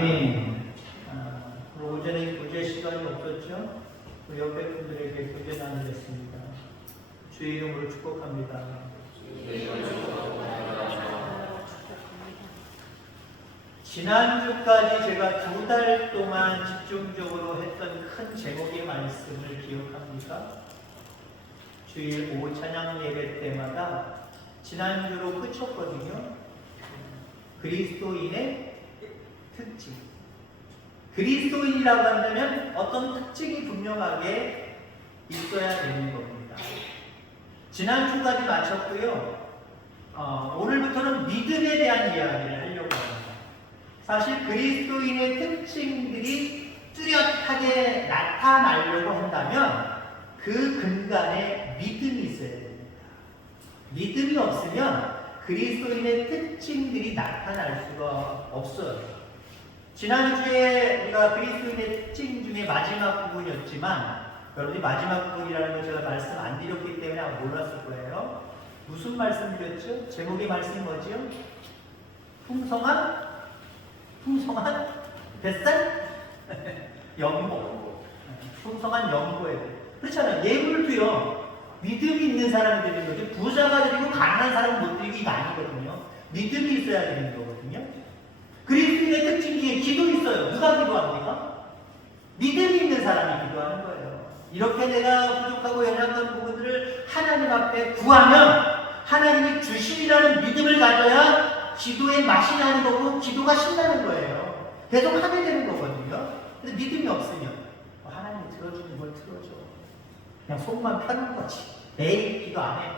아멘. 오늘 오전에 교제 시간이 없었죠? 우리 옆에 분들에게 교제 나누겠습니다. 주의 이름으로 축복합니다. 지난주까지 제가 2달 동안 집중적으로 했던 큰 제목의 말씀을 기억합니까? 주일 오후 찬양 예배 때마다 지난주로 그쳤거든요. 그리스도인의 특징. 그리스도인이라고 한다면 어떤 특징이 분명하게 있어야 되는 겁니다. 지난주까지 마쳤고요. 오늘부터는 믿음에 대한 이야기를 하려고 합니다. 사실 그리스도인의 특징들이 뚜렷하게 나타나려고 한다면 그 근간에 믿음이 있어야 됩니다. 믿음이 없으면 그리스도인의 특징들이 나타날 수가 없어요. 지난주에 우리가 그리스도인의 특징 중에 마지막 부분이었지만 여러분이 마지막 부분이라는 걸 제가 말씀 안 드렸기 때문에 아마 몰랐을 거예요. 무슨 말씀 드렸죠? 제목의 말씀이 뭐죠? 풍성한 뱃살? 연고. 풍성한 연고예요. 그렇잖아요. 예물도요. 믿음이 있는 사람이 되는 거죠. 부자가 드리고 가난한 사람은 못 드리고 이거 아니거든요. 믿음이 있어야 되는 거거든요. 그리스도인의 특징 중에 기도 있어요. 누가 기도합니까? 믿음이 있는 사람이 기도하는 거예요. 이렇게 내가 부족하고 연약한 부분들을 하나님 앞에 구하면 하나님이 주심이라는 믿음을 가져야 기도의 맛이 나는 거고 기도가 신나는 거예요. 계속 하게 되는 거거든요. 근데 믿음이 없으면 하나님이 들어주는 걸 들어줘. 그냥 속만 펴는 거지. 에이, 기도 안 해.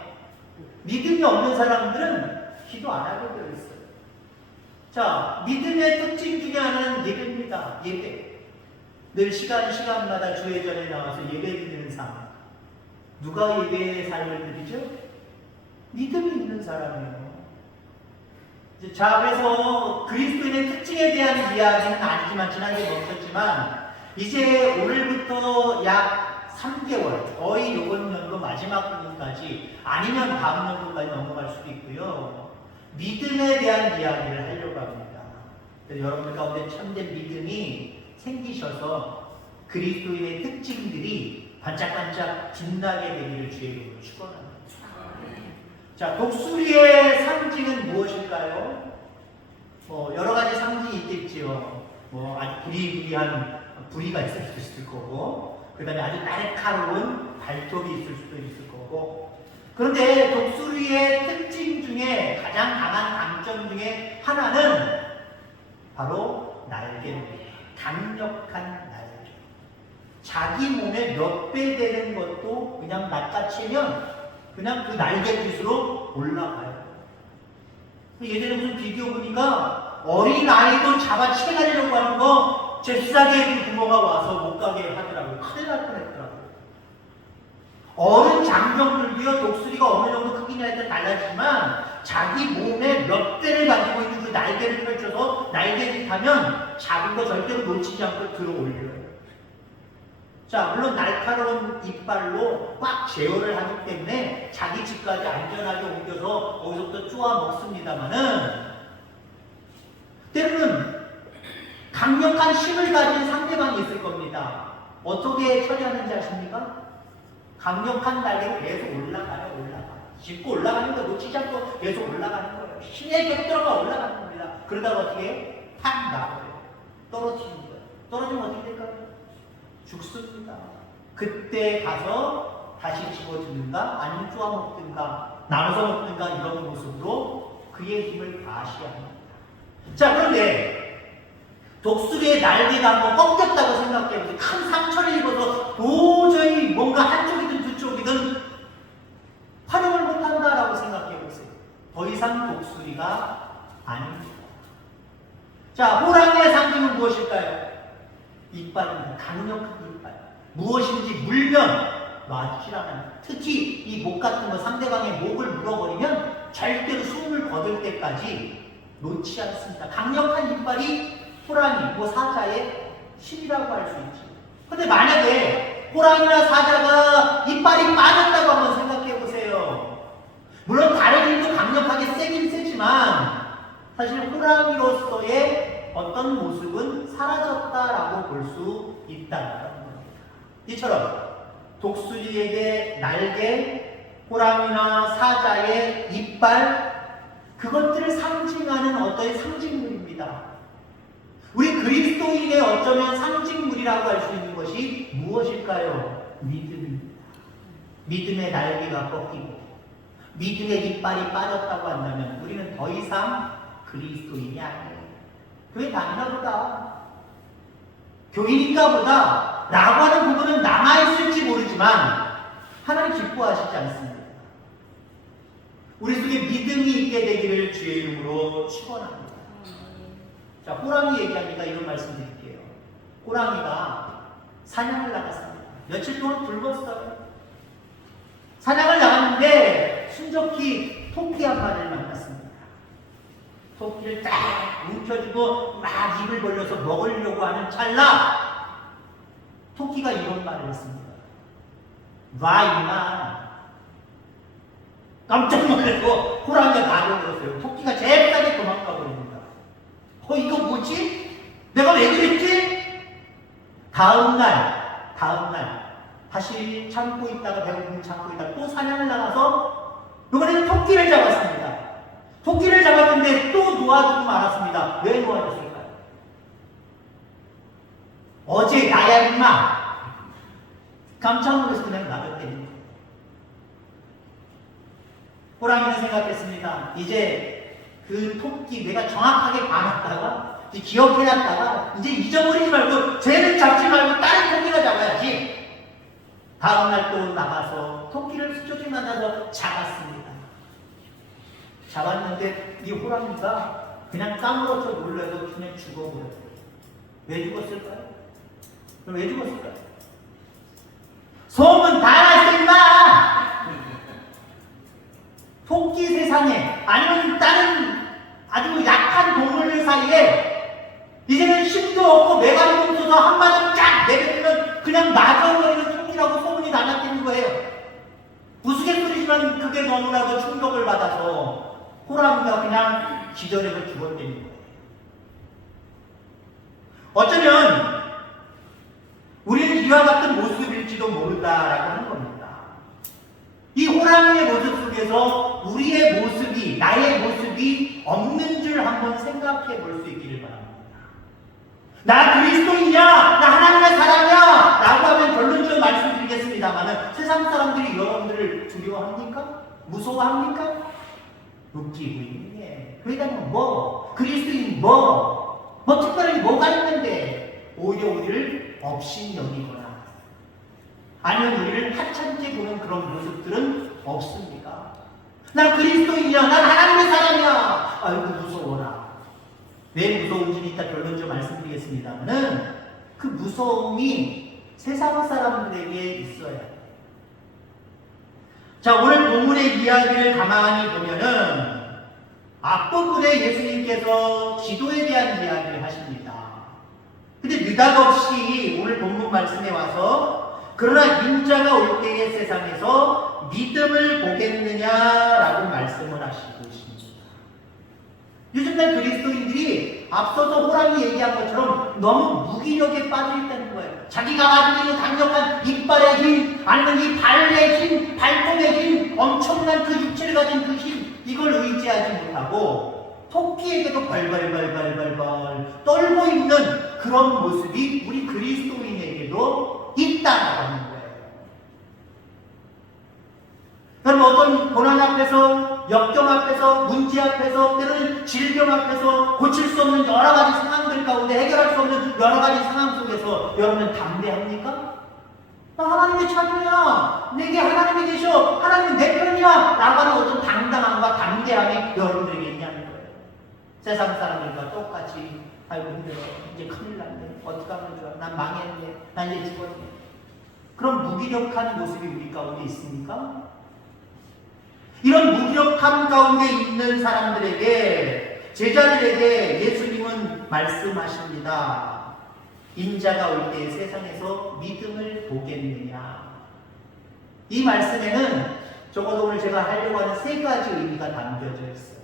믿음이 없는 사람들은 기도 안 하게 되어 있어요. 자, 믿음의 특징 중에 하나는 예배입니다. 예배. 늘 시간마다 주회전에 나와서 예배 드리는 삶. 누가 예배의 삶을 드리죠? 믿음이 있는 사람이에요. 자, 그래서 그리스도인의 특징에 대한 이야기는 아니지만 지난주에 멈췄지만 이제 오늘부터 약 3개월, 거의 이번 연도 마지막 부분까지 아니면 다음 연도까지 넘어갈 수도 있고요. 믿음에 대한 이야기를 하려고 합니다. 그래서 여러분들 가운데 참된 믿음이 생기셔서 그리스도인의 특징들이 반짝반짝 빛나게 되기를 주의 이름으로 축원합니다. 자, 독수리의 상징은 무엇일까요? 여러 가지 상징이 있겠지요. 아주 부리부리한 부리가 있을 거고, 그 다음에 아주 날카로운 발톱이 있을 수도 있을 거고. 그런데 독수리의 특징 중에 가장 강한 강점 중에 하나는 바로 날개입니다. 강력한 날개. 자기 몸에 몇 배 되는 것도 그냥 낚아채면 그냥 그 날개짓으로 올라가요. 예전에 무슨 비디오 보니까 어린 아이도 잡아치게 다니려고 하는 거 잽싸게 부모가 와서 못 가게 하더라고요. 큰일 날 뻔했더라고요. 어른 장병들도요, 독수리가 어느 정도 크기냐에 따라 달라지지만 자기 몸에 몇 배를 가지고 있는 그 날개를 펼쳐서 날개짓하면 작은 거 절대로 놓치지 않고 들어 올려요. 자, 물론 날카로운 이빨로 꽉 제어를 하기 때문에 자기 집까지 안전하게 옮겨서 거기서부터 쪼아 먹습니다만은 때로는 강력한 힘을 가진 상대방이 있을 겁니다. 어떻게 처리하는지 아십니까? 강력한 날개로 계속 올라가요. 짚고 올라가는 거 놓치지 않고 계속 올라가는 거예요. 힘에 격들어가 올라가는 겁니다. 그러다가 어떻게 탁 나가요. 떨어지는 거예요. 떨어지면 어떻게 될까요? 죽습니다. 그때 가서 다시 집어주는가 아니면 쪼아먹든가 나눠서 먹든가 이런 모습으로 그의 힘을 과시해야 합니다. 자, 그런데 독수리의 날개가 한번 꺾였다고 생각해보세요. 큰 상처를 입어서 도저히 뭔가 한쪽이든 두쪽이든 활용을 못한다라고 생각해보세요. 더 이상 독수리가 아닙니다. 자, 호랑이의 상징은 무엇일까요? 이빨입니다. 강력한 이빨. 무엇인지 물면 놔주질 않아요. 특히 이 목 같은 거 상대방의 목을 물어버리면 절대로 숨을 거둘 때까지 놓지 않습니다. 강력한 이빨이 호랑이, 사자의 힘이라고 할 수 있지. 근데 만약에 호랑이나 사자가 이빨이 빠졌다고 한번 생각해 보세요. 물론 다른 힘도 강력하게 세긴 세지만 사실 호랑이로서의 어떤 모습은 사라졌다라고 볼 수 있다는 겁니다. 이처럼 독수리에게 날개, 호랑이나 사자의 이빨, 그것들을 상징하는 어떤 상징물입니다. 우리 그리스도인의 어쩌면 상징물이라고 할 수 있는 것이 무엇일까요? 믿음입니다. 믿음의 날개가 꺾이고 믿음의 이빨이 빠졌다고 한다면 우리는 더 이상 그리스도인이 아니에요. 그게 당연하보다 교인인가 보다 라고 하는 부분은 남아있을지 모르지만 하나님 기뻐하시지 않습니다. 우리 속에 믿음이 있게 되기를 주의 이름으로 축원합니다. 자, 호랑이 얘기하니까 이런 말씀 드릴게요. 호랑이가 사냥을 나갔습니다. 며칠 동안 굶었어요. 사냥을 나갔는데 순적히 토끼 한 마리를 만났습니다. 토끼를 딱 움켜쥐고 막 입을 벌려서 먹으려고 하는 찰나 토끼가 이런 말을 했습니다. 와 임마. 깜짝 놀라고 호랑이가 나려들었어요. 토끼가 잽싸게 도망가 버립니다. 이거 뭐지? 내가 왜 그랬지? 다음날 다시 참고 있다가 배고픔을 참고 있다가 또 사냥을 나가서 이번에는 토끼를 잡았습니다. 토끼를 잡았는데 또 놓아주고 말았습니다. 왜 놓아줬을까요? 어제 나야 임마. 깜짝 놀라서 그냥 나갔대요. 호랑이는 생각했습니다. 이제 그 토끼 내가 정확하게 봐놨다가 기억해놨다가 이제 잊어버리지 말고 쟤는 잡지 말고 다른 토끼를 잡아야지. 다음날 또 나가서 토끼를 수족이 만나서 잡았습니다. 잡았는데 이 호랑이가 그냥 까무러져 놀라서 그냥 죽어버렸어요. 왜 죽었을까요? 그럼 왜 죽었을까요? 소문 다 났어 임마! 토끼 세상에 아니면 다른 아주 약한 동물 사이에 이제는 힘도 없고 매가리도 없어서 한마디 쫙 내뱉으면 그냥 맞아버리는 토끼라고 소문이 나갔다는 거예요. 우스갯소리지만 그게 너무나도 충격을 받아서 호랑이가 그냥 기절해서 죽었다는 거예요. 어쩌면 우리는 이와 같은 모습일지도 모른다라고 하는 겁니다. 이 호랑이의 모습 속에서 우리의 모습이, 나의 모습이 없는 줄 한번 생각해 볼 수 있기를 바랍니다. 나 그리스도인이야? 나 하나님의 사람이야? 라고 하면 결론적으로 말씀드리겠습니다만 세상 사람들이 여러분들을 두려워합니까? 무서워합니까? 웃기고 있네. 그러니까 뭐? 그리스도인 뭐 특별히 뭐가 있는데 오히려 우리를 업신여기거나 아니면 우리를 하찮게 보는 그런 모습들은 없습니까? 난 그리스도인이야. 난 하나님의 사람이야. 아이고 무서워라. 왜 무서운지는 이따 결론적으로 말씀드리겠습니다만은 그 무서움이 세상 사람들에게 있어야 해요. 자, 오늘 본문의 이야기를 가만히 보면은 앞부분에 예수님께서 기도에 대한 이야기를 하십니다. 근데 느닷없이 오늘 본문 말씀에 와서 그러나 인자가 올 때의 세상에서 믿음을 보겠느냐라고 말씀을 하시고 있습니다. 요즘날 그리스도인들이 앞서서 호랑이 얘기한 것처럼 너무 무기력에 빠져 있다는 거예요. 자기가 가지고 있는 강력한 이빨의 힘, 아니면 이 발의 힘, 발톱의 힘, 엄청난 그 육체를 가진 그 힘, 이걸 의지하지 못하고 토끼에게도 발발발발발발 떨고 있는 그런 모습이 우리 그리스도인에게도 있다라고 하는 거예요. 여러분, 어떤 고난 앞에서, 역경 앞에서, 문제 앞에서, 때로는 질병 앞에서 고칠 수 없는 여러 가지 상황들 가운데 해결할 수 없는 여러 가지 상황 속에서 여러분은 담대합니까? 나 하나님의 자녀야. 내게 하나님이 계셔. 하나님은 내 편이야. 라고 하는 어떤 당당함과 담대함이 여러분들에게 있냐는 거예요. 세상 사람들과 똑같이 아이고 힘들어. 이제 큰일 났네. 어떡하면 좋아. 난 망했네. 난 이제 죽었네. 그런 무기력한 모습이 우리 가운데 있습니까? 이런 무기력함 가운데 있는 사람들에게, 제자들에게 예수님은 말씀하십니다. 인자가 올 때 세상에서 믿음을 보겠느냐. 이 말씀에는 적어도 오늘 제가 하려고 하는 세 가지 의미가 담겨져 있어요.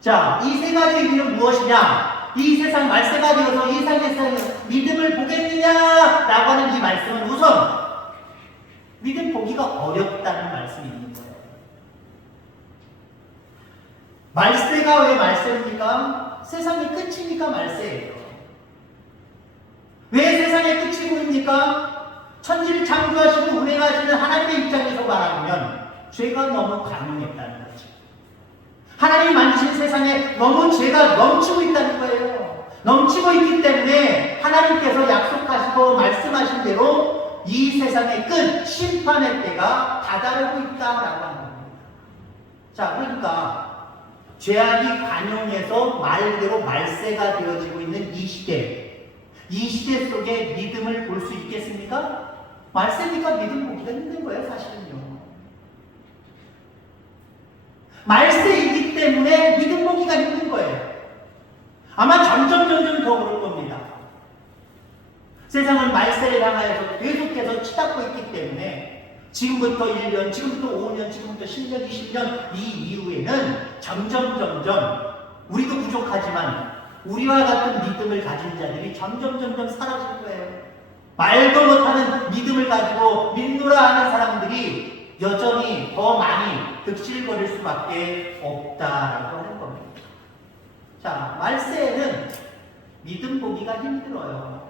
자, 이 세 가지 의미는 무엇이냐? 이 세상 말세가 되어서 이 세상에서 믿음을 보겠느냐? 라고 하는 이 말씀은 우선 믿음 보기가 어렵다는 말씀이 있는 거예요. 말세가 왜 말세입니까? 세상의 끝이니까 말세예요. 왜 세상의 끝이 보입니까? 천지를 창조하시고 운행하시는 하나님의 입장에서 말하면 죄가 너무 강력했다는 거죠. 하나님이 만드신 세상에 너무 죄가 넘치고 있다는 거예요. 넘치고 있기 때문에 하나님께서 약속하시고 말씀하신 대로 이 세상의 끝, 심판의 때가 다다르고 있다라고 하는 겁니다. 자, 그러니까 죄악이 관용해서 말 그대로 말세가 되어지고 있는 이 시대 속에 믿음을 볼 수 있겠습니까? 말세니까 믿음 보기가 힘든 거예요, 사실은요. 말세이기 때문에 믿음 보기가 힘든 거예요. 아마 점점 더 그럴 겁니다. 세상은 말세를 향하여서 계속해서 치닫고 있기 때문에 지금부터 1년, 지금부터 5년, 지금부터 10년, 20년 이 이후에는 점점 우리도 부족하지만 우리와 같은 믿음을 가진 자들이 점점 사라질 거예요. 말도 못하는 믿음을 가지고 믿노라 하는 사람들이 여전히 더 많이 득실거릴 수밖에 없다라고 하는 겁니다. 자, 말세에는 믿음 보기가 힘들어요.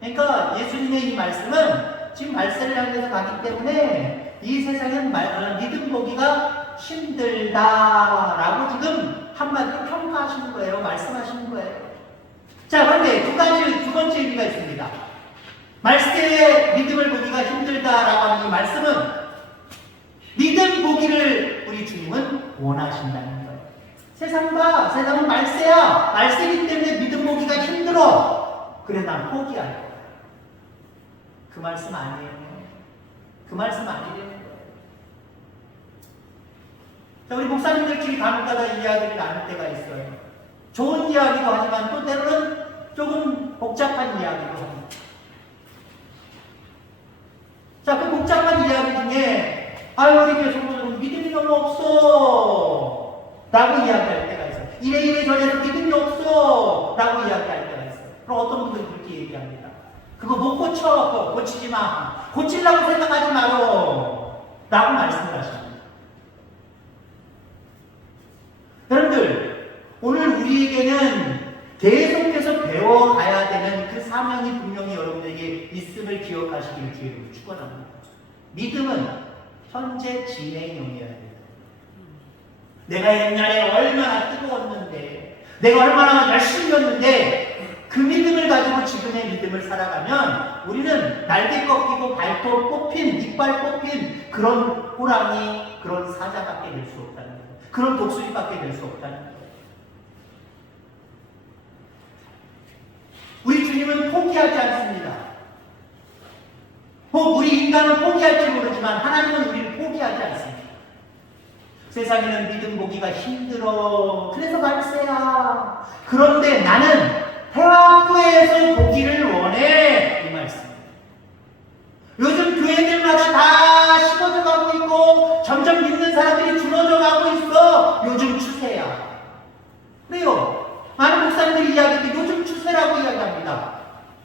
그러니까 예수님의 이 말씀은 지금 말세를 향해서 가기 때문에 이 세상은 믿음 보기가 힘들다라고 지금 한마디로 평가하시는 거예요. 말씀하시는 거예요. 자, 그런데 두 번째 의미가 있습니다. 말세에 믿음을 보기가 힘들다라고 하는 이 말씀은 믿음 보기를 우리 주님은 원하신다는 거예요. 세상은 말세야. 말세이기 때문에 믿음 보기가 힘들어. 그래, 난 포기할 거야. 그 말씀 아니에요. 그 말씀 아니라는 거예요. 자, 우리 목사님들끼리 간혹가다 이야기를 나눌 때가 있어요. 좋은 이야기도 하지만 또 때로는 조금 복잡한 이야기도 합니다. 자, 그 복잡한 이야기 중에 우리 교회 성도들은 믿음이 너무 없어 라고 이야기할 때가 있어요. 이래 저래서 믿음이 없어 라고 이야기할 때가 있어요. 그럼 어떤 분들은 그렇게 얘기합니다. 그거 못 고쳐. 고치지 마. 고치려고 생각하지 마라 라고 말씀을 하십니다. 여러분들, 오늘 우리에게는 계속해서 배워가야 되는 그 사명이 분명히 여러분들에게 있음을 기억하시기를 주의로 축원합니다. 믿음은 현재 진행형이어야 돼요. 내가 옛날에 얼마나 뜨거웠는데, 내가 얼마나 열심히였는데, 그 믿음을 가지고 지금의 믿음을 살아가면 우리는 날개 꺾이고 발톱 뽑힌, 이빨 뽑힌 그런 호랑이, 그런 사자밖에 될 수 없다는 거예요. 그런 독수리밖에 될 수 없다는 거예요. 우리 주님은 포기하지 않습니다. 우리 인간은 포기할지 모르지만 하나님은 우리를 포기하지 않습니다. 세상에는 믿음 보기가 힘들어. 그래서 말세야. 그런데 나는 대학교에서 보기를 원해. 이 말씀입니다. 요즘 교회들마다 다 식어져 가고 있고 점점 믿는 사람들이 줄어져 가고 있어. 요즘 추세야. 그래요. 많은 목사님들이 이야기할 때 요즘 추세라고 이야기합니다.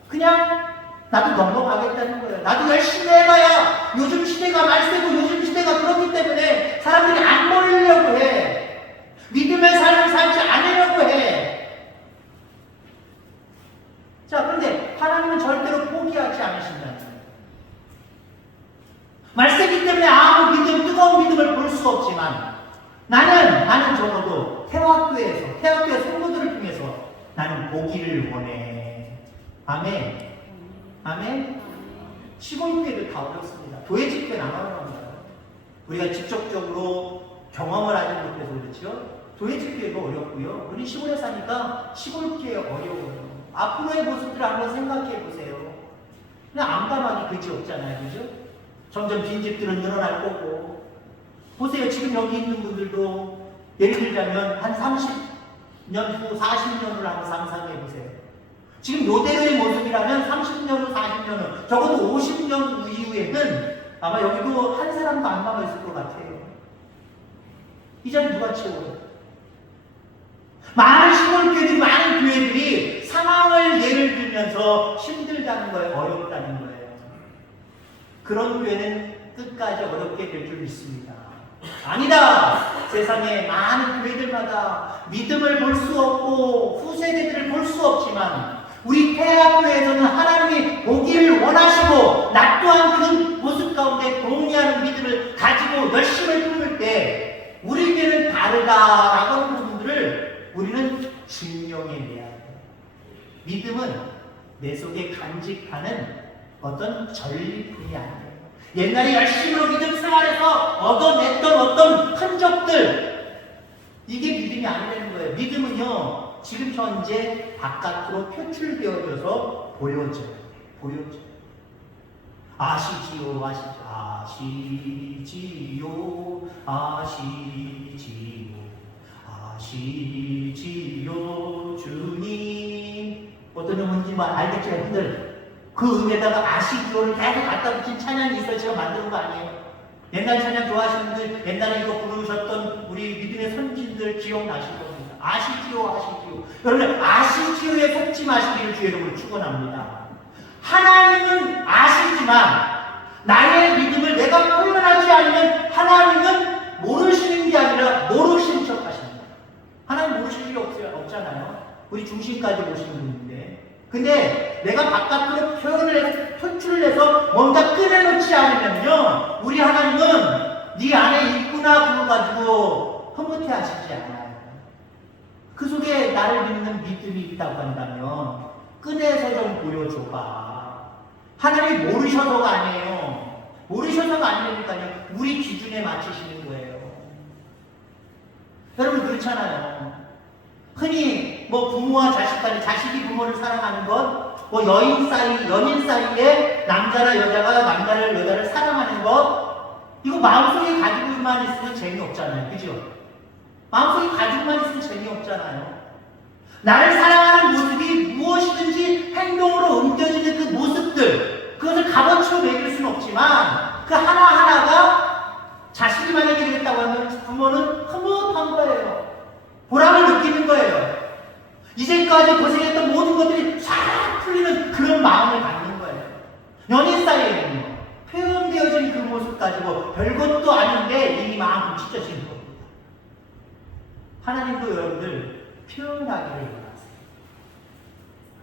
그냥 나도 넘어가겠다는 거예요. 나도 열심히 해봐야 요즘 시대가 말세고 요즘 시대가 그렇기 때문에 사람들이 안 모이려고 해. 믿음의 삶을 살지 않으려고 해. 자, 그런데 하나님은 절대로 포기하지 않으신다는 거예요. 말세기 때문에 아무 믿음, 뜨거운 믿음을 볼 수 없지만 나는 적어도 태화교회 성도들을 통해서 나는 보기를 원해. 아멘. 아멘. 시골교회를 다 어렵습니다. 교회 집회는 안 어려워합니다. 우리가 직접적으로 경험을 하지 못해서 그렇죠. 교회 집회가 어렵고요. 우리 시골에 사니까 시골교회 어려워요. 앞으로의 모습들을 한번 생각해 보세요. 그냥 암담하기 그지 없잖아요. 그죠? 점점 빈집들은 늘어날 거고. 보세요. 지금 여기 있는 분들도 예를 들자면 한 30년 후 40년을 한번 상상해 보세요. 지금 요대로의 모습이라면 30년 후 40년 후 적어도 50년 후 이후에는 아마 여기도 한 사람도 안 남아있을 것 같아요. 이 자리 누가 채워요? 많은 시골교회들이, 많은 교회들이 상황을 예를 들면서 힘들다는 거예요. 어렵다는 거예요. 그런 교회는 끝까지 어렵게 될 줄 믿습니다. 아니다! 세상에 많은 교회들마다 믿음을 볼 수 없고 후세대들을 볼 수 없지만 우리 태학교회에서는 하나님이 보기를 원하시고 나 또한 그 모습 가운데 동의하는 믿음을 가지고 열심을 품을 때 우리 교회는 다르다라고 하는 부분들을 우리는 증명해내야 해요. 믿음은 내 속에 간직하는 어떤 전리품이 아니에요. 옛날에 열심으로 믿음 생활에서 얻어냈던 어떤 흔적들, 이게 믿음이 아니라는 거예요. 믿음은요, 지금 현재 바깥으로 표출되어져서 보여져요. 아시지요, 주님. 어떤 의문인지 알겠죠, 여러분들? 그 음에다가 아시지요를 계속 갖다 붙인 찬양이 있어요. 제가 만든 거 아니에요. 옛날 찬양 좋아하시는 분들, 옛날에 이거 부르셨던 우리 믿음의 선진들 기억나실 겁니다. 아시지요. 여러분, 아시지요에 속지 마시기를 주의 이름으로 축원합니다. 하나님은 아시지만 나의 믿음을 내가 표현하지 않으면 하나님은 모르시는 게 아니라 모르시는 척 하십니다. 하나님 모르실 일이 없잖아요. 우리 중심까지 보시는 분인데. 근데 내가 바깥으로 표출을 해서 뭔가 꺼내놓지 않으면요, 우리 하나님은 네 안에 있구나 그거 가지고 흐뭇해 하시지 않아요. 그 속에 나를 믿는 믿음이 있다고 한다면 꺼내서 좀 보여줘봐. 하나님이 모르셔서가 아니에요. 모르셔서가 아니니까요, 우리 기준에 맞추시는 거예요. 여러분 그렇잖아요. 흔히 부모와 자식 간에, 자식이 부모를 사랑하는 것, 연인 사이에 남자나 여자를 사랑하는 것, 이거 마음속에 가지고만 있으면 재미없잖아요. 그죠? 마음속에 가지고만 있으면 재미없잖아요. 나를 사랑하는 모습이 무엇이든지 행동으로 옮겨지는 그 모습들, 그것을 값어치로 매길 수는 없지만 그 하나하나가 자식이 만약에 그랬다고 하면 부모는 흐뭇한 거예요. 보람을 느끼는 거예요. 이제까지 고생했던 모든 것들이 싹 풀리는 그런 마음을 갖는 거예요. 연인 사이에는요, 표현되어진 그 모습 가지고 별것도 아닌데 이미 마음이 찢어지는 겁니다. 하나님도 여러분들 표현하기를 원하세요.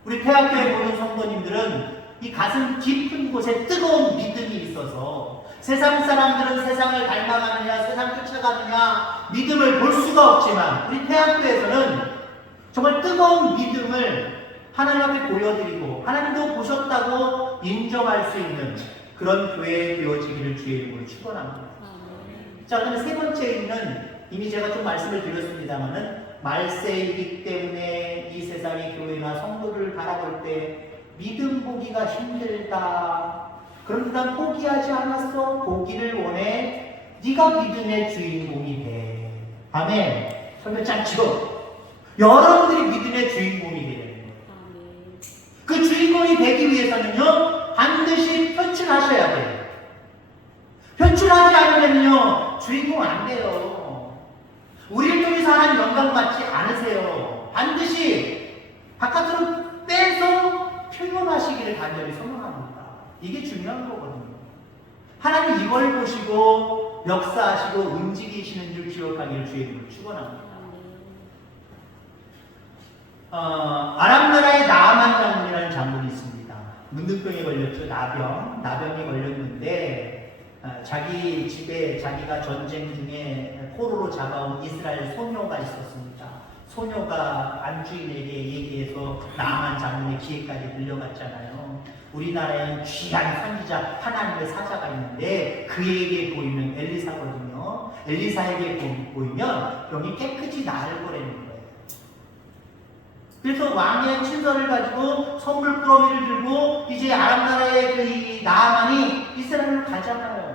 우리 태학교에 보는 성도님들은 이 가슴 깊은 곳에 뜨거운 믿음이 있어서 세상 사람들은 세상을 닮아가느냐, 세상 쫓아가느냐 믿음을 볼 수가 없지만 우리 태학교에서는 정말 뜨거운 믿음을 하나님 앞에 보여드리고 하나님도 보셨다고 인정할 수 있는 그런 교회 되어지기를 주의 이름으로 축원합니다. 자, 그러면 세 번째는 이미 제가 좀 말씀을 드렸습니다만은 말세이기 때문에 이 세상의 교회나 성도를 바라볼 때 믿음 보기가 힘들다. 그럼 난 포기하지 않았어. 보기를 원해. 네가 믿음의 주인공이 돼. 아멘. 설명 짧죠? 여러분들이 믿음의 주인공이 되는 거예요. 그 주인공이 되기 위해서는요, 반드시 표출하셔야 돼요. 표출하지 않으면요, 주인공 안 돼요. 우리를 통해서 하나님 영광 받지 않으세요. 반드시 바깥으로 빼서 표현하시기를 간절히 소망합니다. 이게 중요한 거거든요. 하나님 이걸 보시고 역사하시고 움직이시는 줄 기억하기를 주의 이름으로 축원합니다. 아람 나라의 나아만 장군이라는 장군이 있습니다. 문둥병에 걸렸죠. 나병에 걸렸는데 자기 집에 자기가 전쟁 중에 포로로 잡아온 이스라엘 소녀가 있었습니다. 소녀가 안주인에게 얘기해서 나아만 장군의 귀에까지 들려갔잖아요. 우리나라에 귀한 선지자 하나님의 사자가 있는데 그에게 보이면 엘리사거든요. 엘리사에게 보이면 병이 깨끗이 나을 거라는 거예요. 그래서 왕의 친서를 가지고 선물 꾸러미를 들고 이제 아람 나라의 그 나아만이 이스라엘로 가잖아요.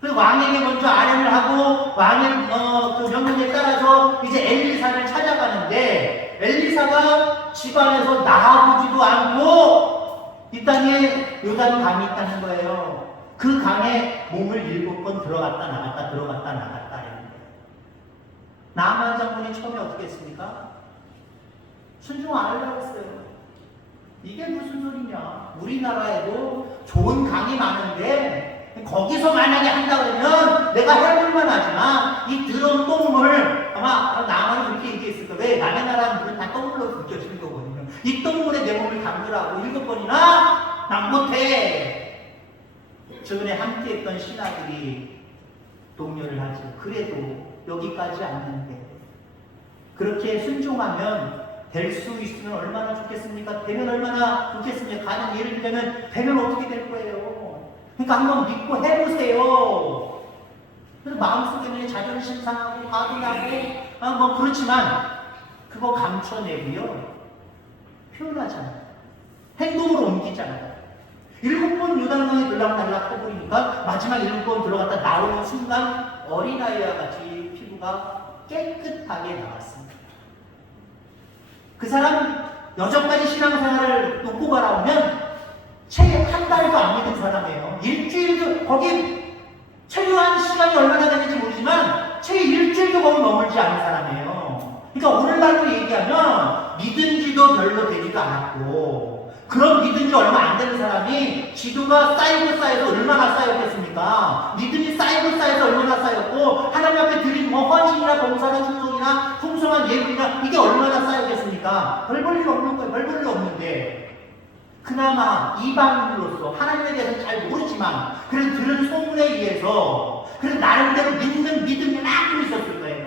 그 왕에게 먼저 아련을 하고 왕의 그 명령에 따라서 이제 엘리사를 찾아가는데 엘리사가 집안에서 나아보지도 않고 이 땅에 요단 강이 있다는 거예요. 그 강에 몸을 7번 들어갔다 나갔다 들어갔다 나갔다 했는데 나만 장군이 처음에 어떻게 했습니까? 순종 안 하려고 했어요. 이게 무슨 소리냐. 우리나라에도 좋은 강이 많은데 거기서 만약에 한다 그러면 내가 해볼만 하지만 이 더러운 똥물 아마 나만 그렇게 얘기했을 거예요. 왜? 남의 나라 물은 다 똥물로 느껴지는 거거든요. 이 똥물에 내 몸을 담그라고 7번이나 난 못해. 저번에 함께 했던 신하들이 동료를 하죠. 그래도 여기까지 왔는데 그렇게 순종하면 될 수 있으면 얼마나 좋겠습니까? 되면 얼마나 좋겠습니까? 가는 예를 들면 되면 어떻게 될 거예요? 그러니까 한번 믿고 해보세요. 그래서 마음속에 자존심 상하고 화도 나고 뭐 그렇지만 그거 감춰내고요. 표현하잖아요. 행동으로 옮기잖아요. 7번 요단강에 들락날락 해보니까 마지막 7번 들어갔다 나오는 순간 어린아이와 같이 피부가 깨끗하게 나왔습니다. 그 사람 여전까지 신앙생활을 놓고 바라보면 채 한 달도 안 믿은 사람이에요. 일주일도 거기 체류한 시간이 얼마나 되는지 모르지만 채 일주일도 거기 머물지 않은 사람이에요. 그러니까 오늘날로 얘기하면 믿은 지도 별로 되지도 않았고 그런 믿은 지 얼마 안 되는 사람이 지도가 쌓이고 쌓여서 얼마나 쌓였겠습니까? 믿음이 쌓이고 쌓여서 얼마나 쌓였고 하나님 앞에 드린 뭐 헌신이나 봉사나 충성이나 풍성한 예물이나 이게 얼마나 쌓였겠습니까? 별 볼 일 없는 거예요. 별 볼 일 없는데 그나마 이방인으로서 하나님에 대해서는 잘 모르지만 그래도 들은 소문에 의해서 그래도 나름대로 믿는 믿음이 만큼 있었을 거예요.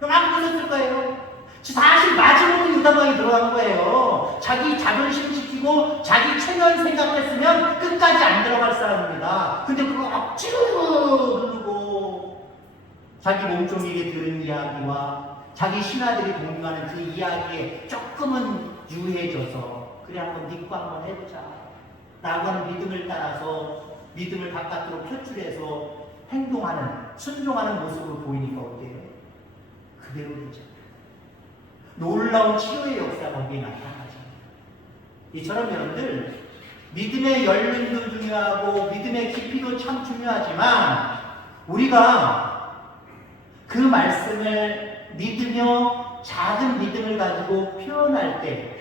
그만큼 있었을 거예요. 사실 마지막으로 요단강에 들어간 거예요. 자기 자존심 지키고 자기 체면 생각했으면 끝까지 안 들어갈 사람입니다. 근데 그거 억지로 누르고 자기 몸종에게 들은 이야기와 자기 신하들이 공유하는 그 이야기에 조금은 유해져서 그래 한번 믿고 한번 해보자 라고 하는 믿음을 따라서 믿음을 바깥으로 표출해서 행동하는 순종하는 모습으로 보이니까 어때요? 그대로 되죠. 놀라운 치유의 역사가 거기에 나타나죠. 이처럼 여러분들 믿음의 열림도 중요하고 믿음의 깊이도 참 중요하지만 우리가 그 말씀을 믿으며 작은 믿음을 가지고 표현할 때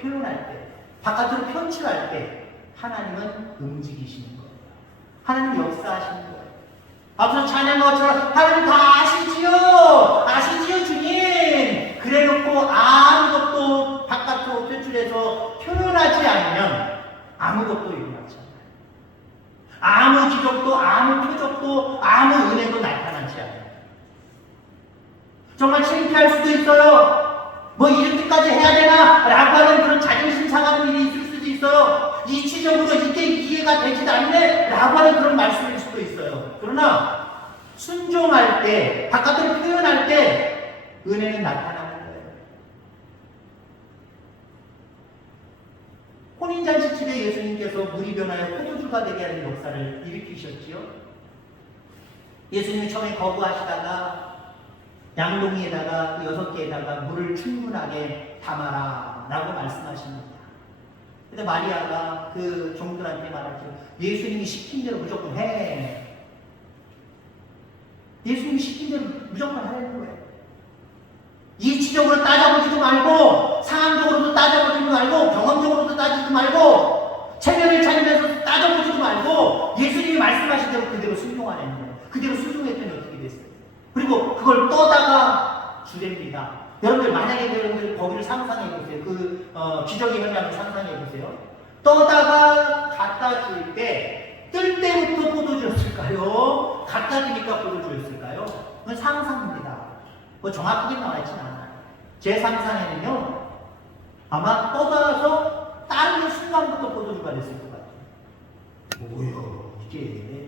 바깥으로 표출할 때 하나님은 움직이시는 거예요. 하나님 역사하시는 거예요. 앞서 찬양한 것처럼 하나님 다 아시지요 주님. 그래놓고 아무것도 바깥으로 표출해서 표현하지 않으면 아무것도 일어나지 않아요. 아무 기적도 아무 표적도 아무 은혜도 나타나지 않아요. 정말 창피할 수도 있어요. 뭐 이렇게까지 해야 되나? 라고 하는 그런 자존심 상하는 일이 있을 수도 있어요. 이치적으로 이게 이해가 되지도 않네? 라고 하는 그런 말씀일 수도 있어요. 그러나 순종할 때, 바깥으로 표현할 때 은혜는 나타나는 거예요. 혼인잔치집에 예수님께서 물이 변하여 포도주가 되게 하는 역사를 일으키셨지요. 예수님이 처음에 거부하시다가 양동이에다가 6개에다가 물을 충분하게 담아라 라고 말씀하십니다. 근데 마리아가 그 종들한테 말하죠. 예수님이 시킨 대로 무조건 해. 예수님이 시킨 대로 무조건 하라는 거예요. 이치적으로 따져보지도 말고 상황적으로도 따져보지도 말고 경험적으로도 따지지 말고 체면을 차리면서 따져보지도 말고 예수님이 말씀하신 대로 그대로 순종하라는 거예요. 그대로 순종했더니 어떻게 됐어요? 그리고 그걸 떠다가 주됩니다. 여러분들 만약에 여러분들 거기를 상상해보세요. 그 기적의 현장을 상상해보세요. 떠다가 갖다 줄 때 뜰 때부터 포도주였을까요? 갖다 주니까 포도주였을까요? 그건 상상입니다. 뭐 정확하게 나와있진 않아요. 제 상상에는요 아마 떠다서 따르는 순간부터 포도주가 됐을 것 같아요. 뭐야 이게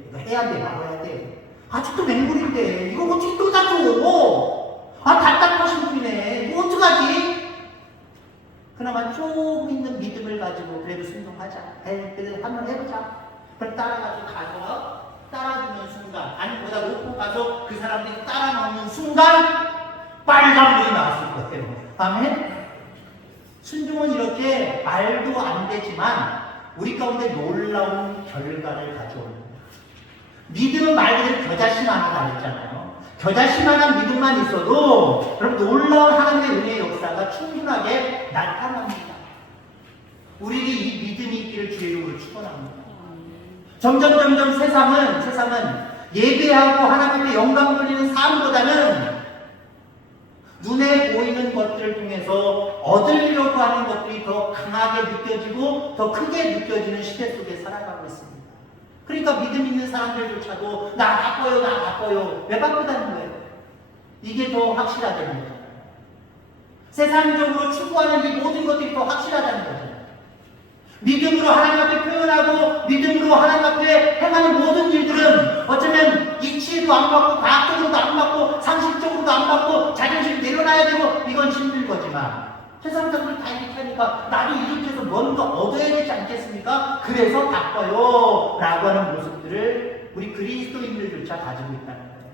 이거 해야 돼 말아야 돼. 아직도 맹물인데 이거 어떻게 또 다 줘? 답답하신 분이네. 이거 어떡하지? 그나마 조금 있는 믿음을 가지고 그래도 순종하자. 그래도 한번 해보자. 그럼 따라가서 가서 따라주는 순간 아니보다 놓고 가서 그 사람들이 따라 먹는 순간 빨간불이 나왔을 거예요. 아멘? 순종은 이렇게 말도 안 되지만 우리 가운데 놀라운 결과를 가져옵니다. 믿음은 말 그대로 겨자씨 나무가 아니잖아요. 겨자씨만한 믿음만 있어도 그럼 놀라운 하나님의 은혜의 역사가 충분하게 나타납니다. 우리에게 이 믿음이 있기를 주의 이름으로 축원합니다. 점점 세상은 예배하고 하나님의 영광 돌리는 삶보다는 눈에 보이는 것들을 통해서 얻으려고 하는 것들이 더 강하게 느껴지고 더 크게 느껴지는 시대 속에 살아가고 있습니다. 그러니까 믿음 있는 사람들조차도 나 바빠요. 왜 바쁘다는 거예요? 이게 더 확실하다는 거잖아요. 세상적으로 추구하는 이 모든 것들이 더 확실하다는 거잖아요. 믿음으로 하나님 앞에 표현하고 믿음으로 하나님 앞에 행하는 모든 일들은 어쩌면 이치에도 안 받고 과학적으로도 안 받고 상식적으로도 안 받고 자존심 내려놔야 되고 이건 힘든 거지만 세상 사람들 다 이렇게 하니까 나도 이렇게 해서 뭔가 얻어야 되지 않겠습니까? 그래서 바빠요 라고 하는 모습들을 우리 그리스도인들조차 가지고 있다는 거예요.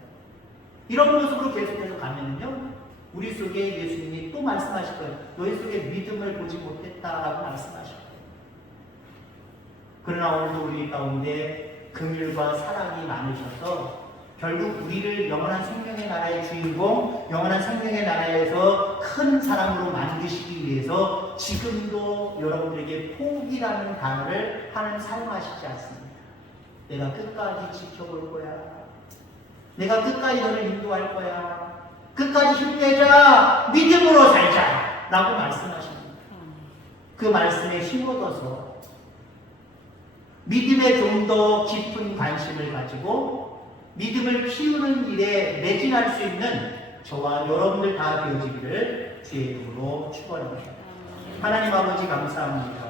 이런 모습으로 계속해서 가면은요 우리 속에 예수님이 또 말씀하실 거예요. 너희 속에 믿음을 보지 못했다라고 말씀하실 거예요. 그러나 오늘도 우리 가운데 긍휼과 사랑이 많으셔서 결국 우리를 영원한 생명의 나라의 주인공, 영원한 생명의 나라에서 큰 사람으로 만드시기 위해서 지금도 여러분들에게 포기라는 단어를 하나님 사용하시지 않습니다. 내가 끝까지 지켜볼 거야. 내가 끝까지 너를 인도할 거야. 끝까지 힘내자. 믿음으로 살자. 라고 말씀하십니다. 그 말씀에 힘을 얻어서 믿음에 좀 더 깊은 관심을 가지고 믿음을 키우는 일에 매진할 수 있는 저와 여러분들 다 되어지기를 주의 이름으로 축원합니다. 하나님 아버지 감사합니다.